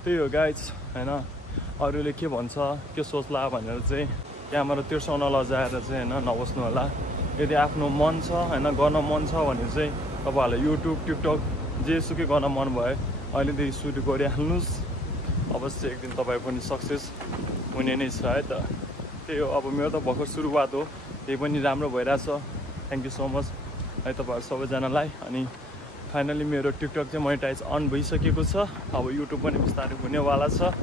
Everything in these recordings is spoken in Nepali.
त्यही हो गाइज हैन। अरूले के भन्छ के सोच्ला भनेर चाहिँ क्यामेरा तिर्साउन लजाएर चाहिँ हैन नबस्नु होला। यदि आफ्नो मन छ हैन गर्न मन छ भने चाहिँ तपाईहरुलाई युट्युब टिकटक जेसुकै गर्न मन भए अहिलेदेखि सुरु गरिहाल्नुस्। अवश्य एक दिन तपाईँ पनि सक्सेस हुने नै छ है त। त्यही हो, अब मेरो त भर्खर सुरुवात हो, त्यही पनि राम्रो भइरहेछ। थ्याङ्क यू सो मच है तपाईहरु सबैजनालाई। अनि फाइनली मेरो टिकटक चाहिँ मोनेटाइज अन भइसकेको छ। अब युट्युब पनि बिस्तारै हुनेवाला छ।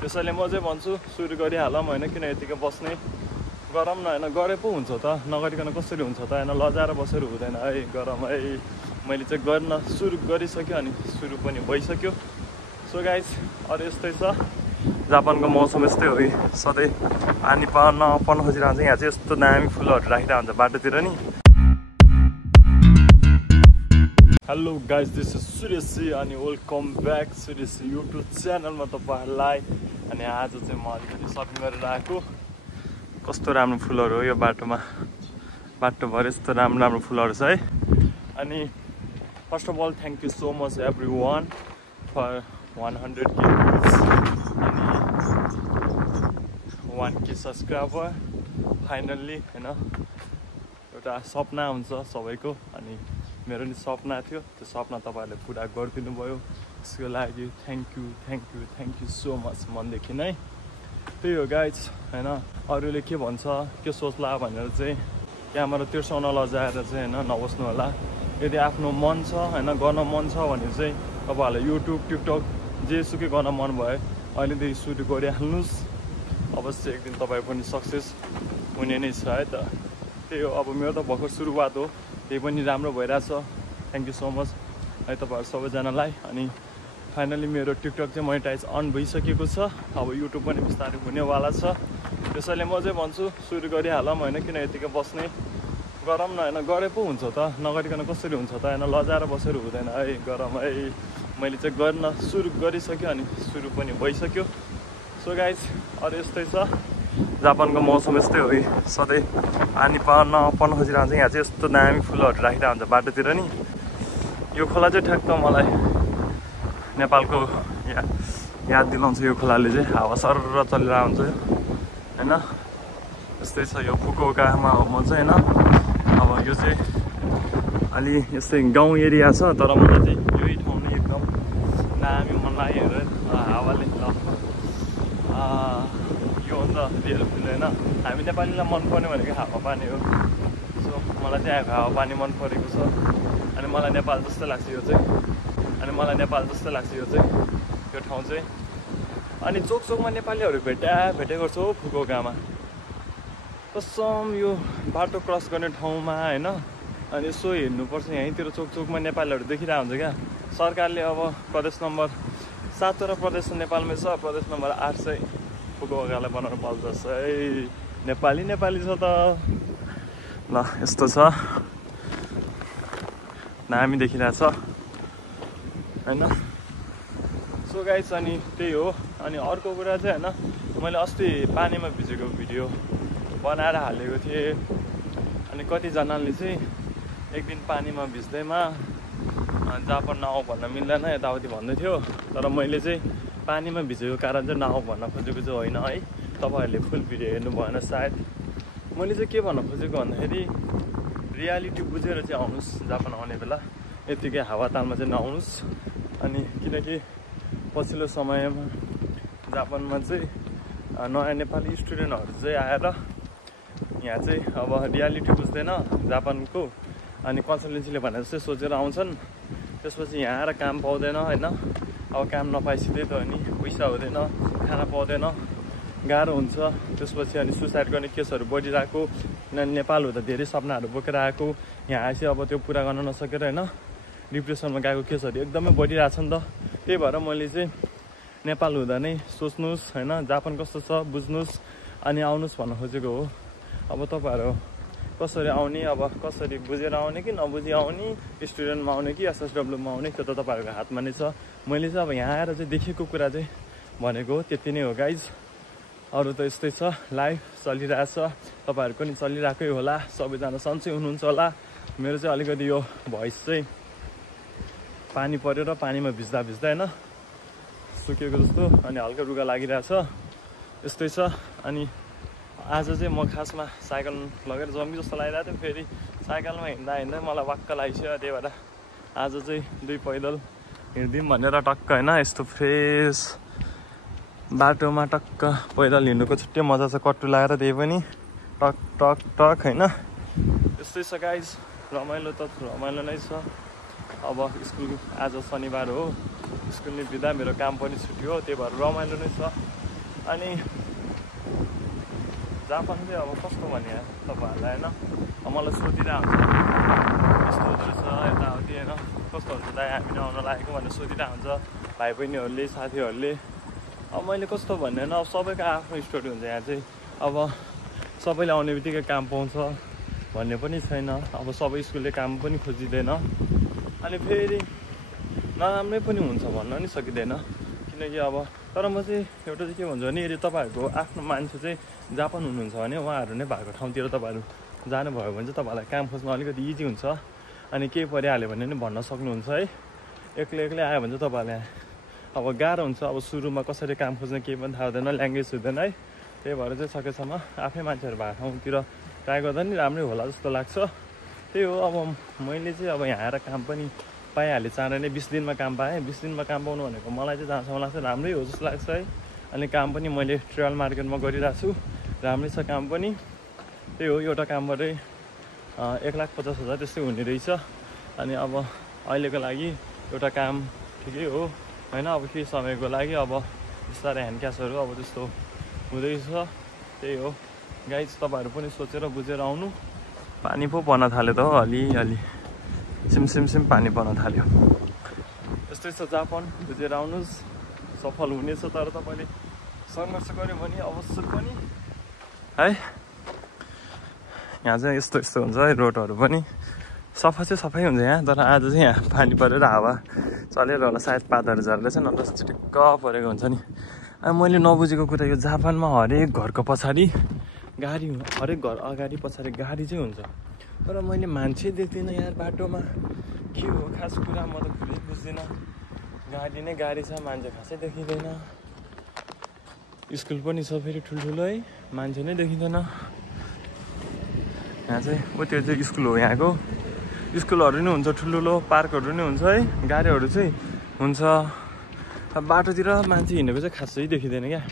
त्यसैले म चाहिँ भन्छु सुरु गरिहालौँ होइन, किन यतिकै बस्ने गरम न होइन, गरे पो हुन्छ त, नगरिकन कसरी हुन्छ त होइन, लजाएर बसेर हुँदैन है गरम है। मैले चाहिँ गर्न सुरु गरिसक्यो अनि सुरु पनि भइसक्यो। सो गाइज अरू यस्तै छ, जापानको मौसम यस्तै हो, सधैँ पानी पर्न खोजिरहन्छ। यहाँ चाहिँ यस्तो दामी फुलहरू राखिरहेको हुन्छ बाटोतिर नि। Hello guys, this is Sureshi अनि वेलकम ब्याक सुरेशी युट्युब च्यानलमा तपाईहरुलाई। अनि आज चाहिँ म अलिकति सपिङ गरेर आएको। कस्तो राम्रो फुलहरू हो यो बाटोमा, बाटोभरि यस्तो राम्रो राम्रो फुलहरू छ है। अनि first of all thank you so much everyone for 100K अनि 1K सब्सक्राइबर फाइनल्ली होइन। एउटा सपना हुन्छ सबैको, अनि मेरो नि सपना थियो, त्यो सपना तपाईहरुले पुरा गरिदिनु भयो। त्यसको लागि थ्याङ्क यू सो मच मनदेखि नै। त्यही हो गाइज होइन, अरूले के भन्छ के सोच्ला भनेर चाहिँ क्यामेरा तिर्साउन लजाएर चाहिँ होइन नबस्नु होला। यदि आफ्नो मन छ होइन गर्न मन छ भने चाहिँ तपाईहरुलाई युट्युब टिकटक जेसुकै गर्न मन भए अहिलेदेखि सुरु गरिहाल्नुस्। अवश्य एक दिन तपाईँ पनि सक्सेस हुने नै छ है त। त्यही हो, अब मेरो त भर्खर सुरुवात हो, त्यही पनि राम्रो भइरहेछ। थ्याङ्क यू सो मच है तपाईहरु सबैजनालाई। अनि फाइनली मेरो टिकटक चाहिँ मोनेटाइज अन भइसकेको छ। अब युट्युब पनि बिस्तारै हुनेवाला छ। त्यसैले म चाहिँ भन्छु सुरु गरिहालौँ होइन, किन यतिकै बस्ने गरम न होइन, गरे पो हुन्छ त, नगरिकन कसरी हुन्छ त होइन, लजाएर बसेर हुँदैन है गरम है। मैले चाहिँ गर्न सुरु गरिसक्यो अनि सुरु पनि भइसक्यो। सो गाइज अरू यस्तै छ, जापानको मौसम यस्तै हो, सधैँ पानी पर्न खोजिरहन्छ। यहाँ चाहिँ यस्तो दामी फुलहरू राखिरहेको हुन्छ बाटोतिर नि। यो खोला चाहिँ ठ्याक्क मलाई नेपालको याद दिलाउँछ। यो खोलाले चाहिँ हावा सरर चलिरहेको हुन्छ होइन। यस्तै छ यो फुकुओकामा म चाहिँ होइन। अब यो चाहिँ अलि यस्तै गाउँ एरिया छ, तर मलाई चाहिँ यही ठाउँ नै एकदम दामी मन लाग्यो हेरेर हावाले। ल यो हो नि त रियल फिल होइन। हामी नेपालीलाई मनपर्ने भनेको हावापानी हो। सो मलाई चाहिँ हावापानी मन परेको छ। अनि मलाई नेपाल जस्तो लाग्छ यो चाहिँ, यो ठाउँ चाहिँ। अनि चोकमा नेपालीहरू भेटेको छु हौ फुकुओकामा कसम। यो बाटो क्रस गर्ने ठाउँमा होइन, अनि यसो हेर्नुपर्छ यहीँतिर चोकमा नेपालीहरू देखिरहेको हुन्छ क्या। सरकारले अब प्रदेश नम्बर 7 वटा प्रदेश नेपालमै छ, प्रदेश नम्बर 8 चाहिँ फुकुओकालाई बनाउनु पर्दछ है। नेपाली छ त। ल यस्तो छ, दामी देखिरहेछ होइन। सो गाइस अनि त्यही हो। अनि अर्को कुरा चाहिँ होइन, मैले अस्ति पानीमा भिजेको भिडियो बनाएर हालेको थिएँ। अनि कतिजनाले चाहिँ एक दिन पानीमा भिज्दैमा जापान नआऊ भन्न मिल्दैन यताउति भन्दै थियो। तर मैले चाहिँ पानीमा भिजेको कारण चाहिँ नआऊ भन्न खोजेको चाहिँ होइन है। तपाईँहरूले फुल भिडियो हेर्नु भएन सायद। मैले चाहिँ के भन्न खोजेको भन्दाखेरि रियालिटी बुझेर चाहिँ आउनुहोस् जापान आउने बेला, यतिकै हावातालमा चाहिँ नआउनुहोस्। अनि किनकि पछिल्लो समयमा जापानमा चाहिँ नयाँ नेपाली स्टुडेन्टहरू चाहिँ आएर यहाँ चाहिँ अब रियालिटी बुझ्दैन जापानको, अनि कन्सल्टेन्सीले भने जस्तै सोचेर आउँछन्। त्यसपछि यहाँ आएर काम पाउँदैन होइन। अब काम नपाइसिँदै त अनि पैसा हुँदैन, खाना पाउँदैन, गाह्रो हुन्छ। त्यसपछि अनि सुसाइड गर्ने केसहरू बढिरहेको। किनभने नेपाल हुँदा धेरै सपनाहरू बोकेर आएको, यहाँ आएपछि अब त्यो पुरा गर्न नसकेर होइन डिप्रेसनमा गएको केसहरू एकदमै बढिरहेछ नि त। त्यही भएर मैले चाहिँ नेपाल हुँदा नै सोच्नुहोस् होइन, जापान कस्तो छ बुझ्नुहोस् अनि आउनुहोस् भन्न खोजेको हो। अब तपाईँहरू कसरी आउने, अब कसरी बुझेर आउने कि नबुझी आउने, स्टुडेन्टमा आउने कि एसएसडब्ल्यूमा आउने, त्यो त तपाईँहरूको हातमा नै छ। मैले चाहिँ अब यहाँ आएर चाहिँ देखेको कुरा चाहिँ भनेको त्यति नै हो गाइज। अरू त यस्तै छ, लाइफ चलिरहेछ, तपाईँहरूको नि चलिरहेकै होला, सबैजना सन्चै हुनुहुन्छ होला। मेरो चाहिँ अलिकति यो भोइस चाहिँ पानी परेर पानीमा भिज्दा होइन सुकेको जस्तो अनि हल्का रुगा लागिरहेछ यस्तै छ। अनि आज चाहिँ म खासमा साइकल लगेर जम्मी जस्तो लागिरहेको थियो, फेरि साइकलमा हिँड्दा हिँड्दै मलाई वाक्क लागिसक्यो। त्यही भएर आज चाहिँ 2 पैदल हिँड्दिउँ भनेर टक्क होइन यस्तो फ्रेस बाटोमा टक्क पैदल हिँड्नुको छुट्टै मजा छ। कट्टु लगाएर त्यही पनि टक टक टक होइन यस्तै छ गाइज। रमाइलो त रमाइलो नै छ। अब स्कुल आज शनिबार हो, स्कुल नि बिदा, मेरो काम पनि छुट्टी हो, त्यही भएर रमाइलो नै छ। अनि जापान चाहिँ अब कस्तो भने तपाईँहरूलाई होइन मलाई सोधिरहेको हुन्छ यस्तो हुँदो रहेछ यताउति होइन कस्तो हुन्छ दाइ हामी आउन लागेको भनेर सोधिरहेको हुन्छ भाइ बहिनीहरूले साथीहरूले। अब मैले कस्तो भन्ने होइन, अब सबैको आफ्नो स्टोरी हुन्छ। यहाँ चाहिँ अब सबैले आउने बित्तिकै काम पाउँछ भन्ने पनि छैन। अब सबै स्कुलले काम पनि खोजिँदैन, अनि फेरि नराम्रै पनि हुन्छ भन्न नि सकिँदैन। किनकि अब तर म चाहिँ एउटा चाहिँ के भन्छु भने यदि तपाईँहरूको आफ्नो मान्छे चाहिँ जापान हुनुहुन्छ भने उहाँहरू नै भएको ठाउँतिर तपाईँहरू जानुभयो भने चाहिँ तपाईँहरूलाई काम खोज्न अलिकति इजी हुन्छ। अनि केही परिहाल्यो भने नि भन्न सक्नुहुन्छ है। एक्लै एक्लै आयो भने चाहिँ तपाईँहरूलाई अब गाह्रो हुन्छ। अब सुरुमा कसरी काम खोज्न केही पनि थाहा हुँदैन, ल्याङ्ग्वेज हुँदैन है। त्यही भएर चाहिँ सकेसम्म आफै मान्छेहरू भएको ठाउँतिर ट्राई गर्दा नि राम्रै होला जस्तो लाग्छ। त्यही हो। अब मैले चाहिँ अब यहाँ आएर काम पनि पाइहालेँ चाँडै नै, 20 दिनमा काम पाएँ। 20 दिनमा काम पाउनु भनेको मलाई चाहिँ जहाँसम्म लाग्छ राम्रै हो जस्तो लाग्छ है। अनि काम पनि मैले ट्रायल मार्केटमा गरिरहेको छु, राम्रै छ काम पनि। त्यही हो, एउटा कामबाटै 1,50,000 त्यस्तै हुने रहेछ। अनि अब अहिलेको लागि एउटा काम ठिकै हो होइन। अब केही समयको लागि अब बिस्तारै ह्यान्ड क्यासहरू अब त्यस्तो हुँदैछ। त्यही हो गाइज, तपाईँहरू पनि सोचेर बुझेर आउनु। पानी पो पर्न थाल्यो त हो, अलिअलि सिम पानी पर्न थाल्यो। यस्तै छ जापान, बुझेर आउनुहोस्, सफल हुनेछ। तर तपाईँले सङ्घर्ष गऱ्यो भने अवश्य पनि है। यहाँ चाहिँ यस्तो यस्तो हुन्छ है, रोडहरू पनि सफा चाहिँ सफै हुन्छ यहाँ। तर आज चाहिँ यहाँ पानी परेर हावा चलेर होला, सायद पातहरू झरेर चाहिँ नत्र चिटिक्क परेको हुन्छ नि। अनि मैले नबुझेको कुरा यो जापानमा हरेक घरको पछाडि गाडी, हरेक घर अगाडि पछाडि गाडी चाहिँ हुन्छ। तर मैले मान्छे देख्दिनँ यहाँ बाटोमा, के हो खास कुरा म त पुरै बुझ्दिनँ। गाडी नै गाडी छ, मान्छे खासै देखिँदैन। स्कुल पनि छ फेरि ठुल्ठुलो है, मान्छे नै देखिँदैन। यहाँ चाहिँ त्यो चाहिँ स्कुल हो यहाँको। स्कुलहरू नि हुन्छ, ठुल्ठुलो पार्कहरू नि हुन्छ है, गाडीहरू चाहिँ हुन्छ। बाटोतिर मान्छे हिँडेको चाहिँ खासै देखिँदैन क्या।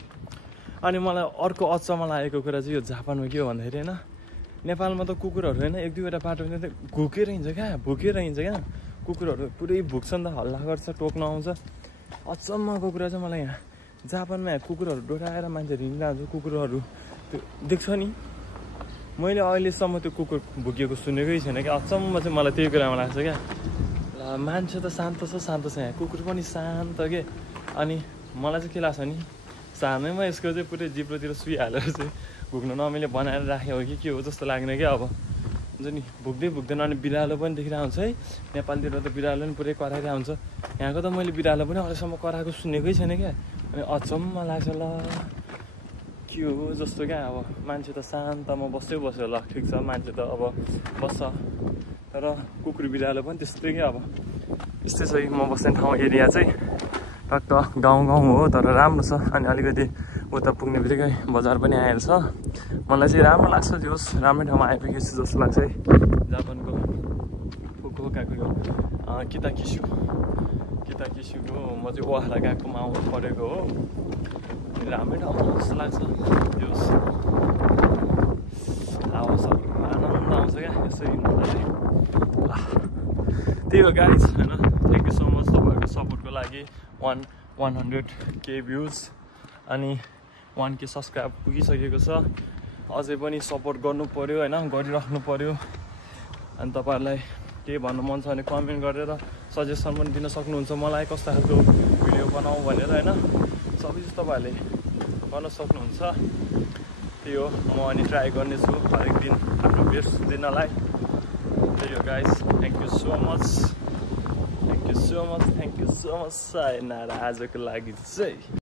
अनि मलाई अर्को अचम्म लागेको कुरा चाहिँ यो जापानमा के हो भन्दाखेरि होइन, नेपालमा त कुकुरहरू होइन 1-2वटा बाटोमा त भुकेर हिँड्छ क्या, भुकेर हिँड्छ क्या। कुकुरहरू पुरै भुक्छ नि त, हल्ला गर्छ, टोक्न आउँछ। अचम्मको कुरा चाहिँ मलाई यहाँ जापानमा कुकुरहरू डोराएर मान्छेहरू हिँडिरहेको हुन्छ। कुकुरहरू त्यो देख्छ नि, मैले अहिलेसम्म त्यो कुकुर भुकेको सुनेकै छैन क्या। अचम्म चाहिँ मलाई त्यही कुरामा लाग्छ क्या। ल मान्छे त शान्त छ यहाँ, कुकुर पनि शान्त के। अनि मलाई चाहिँ के लाग्छ नि, सानैमा यसको चाहिँ पुरै जिब्रोतिर सुई हालेर चाहिँ भुक्न नमिले बनाएर राख्यो हो कि के हो जस्तो लाग्ने क्या। अब हुन्छ नि भुक्दै भुक्दैन। अनि बिरालो पनि देखिरहेको हुन्छ है, नेपालतिर त बिरालो पनि पुरै कराइरहेको हुन्छ। यहाँको त मैले बिरालो पनि अहिलेसम्म कराएको सुनेकै छैन क्या। अनि अचम्म लाग्छ ल के हो जस्तो क्या। अब मान्छे त शान्तमा बस्यो ल ठिक छ, मान्छे त अब बस्छ। तर कुकुर बिरालो पनि त्यस्तै क्या। अब यस्तै छ म बस्ने ठाउँ एरिया चाहिँ टक्क गाउँ हो, तर राम्रो छ। अनि अलिकति उता पुग्ने बित्तिकै बजार पनि आइहाल्छ। मलाई चाहिँ राम्रो लाग्छ, जे होस् राम्रै ठाउँमा आइपुगेछु जस्तो लाग्छ है। जापानको फुकुओकाको यो किताकिसुको म चाहिँ ओहारा गएकोमा आउनु परेको हो। राम्रै ठाउँमा जस्तो लाग्छ। जे होस् हावासहरू आनन्द आउँछ क्या यसो हिँड्दाखेरि। त्यही हो गाइज होइन। थ्याङ्क यू सो मच तपाईँहरूको सपोर्टको लागि। 100K भ्युज अनि 1K सब्सक्राइब पुगिसकेको छ। अझै पनि सपोर्ट गर्नु पऱ्यो होइन, गरिराख्नु पऱ्यो। अनि तपाईँहरूलाई केही भन्नु मन छ भने कमेन्ट गरेर सजेसन पनि दिन सक्नुहुन्छ मलाई, कस्तो खालको भिडियो बनाऊ भनेर होइन। सबै चाहिँ तपाईँहरूले गर्न सक्नुहुन्छ। त्यही हो, म अनि ट्राई गर्नेछु हरेक दिन आफ्नो बेस्ट दिनलाई। त्यही हो guys, thank you so much. Thank you so much sayonara आजको लागि चाहिँ।